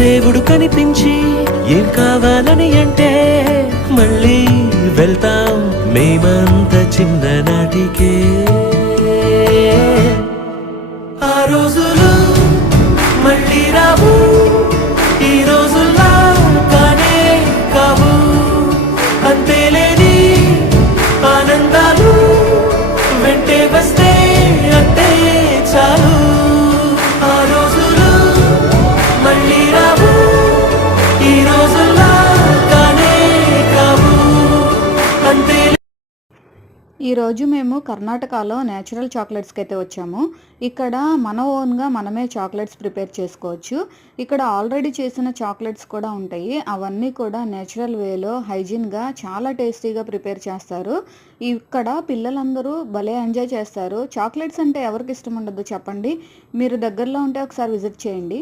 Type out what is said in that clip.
దేవుడు కనిపించి ఏం కావాలని అంటే మళ్ళీ వెళ్తాం మేమంత చిన్ననాటికే. ఆ రోజులు మళ్ళీ రావు, ఈ రోజుల్లా కానే కావు. అంతేలేని ఆనందాలు వెంటే వస్తే అంతే చాలు. ఆ రోజులు మళ్ళీ రావు, ఈ రోజుల్లా కానే కావు. అంతే. ఈరోజు మేము కర్ణాటకలో నేచురల్ చాక్లెట్స్కి అయితే వచ్చాము. ఇక్కడ మన ఓన్గా మనమే చాక్లెట్స్ ప్రిపేర్ చేసుకోవచ్చు. ఇక్కడ ఆల్రెడీ చేసిన చాక్లెట్స్ కూడా ఉంటాయి. అవన్నీ కూడా నేచురల్ వేలో హైజీన్గా చాలా టేస్టీగా ప్రిపేర్ చేస్తారు. ఇక్కడ పిల్లలందరూ భలే ఎంజాయ్ చేస్తారు. చాక్లెట్స్ అంటే ఎవరికి ఇష్టం ఉండదు చెప్పండి. మీరు దగ్గరలో ఉంటే ఒకసారి విజిట్ చేయండి.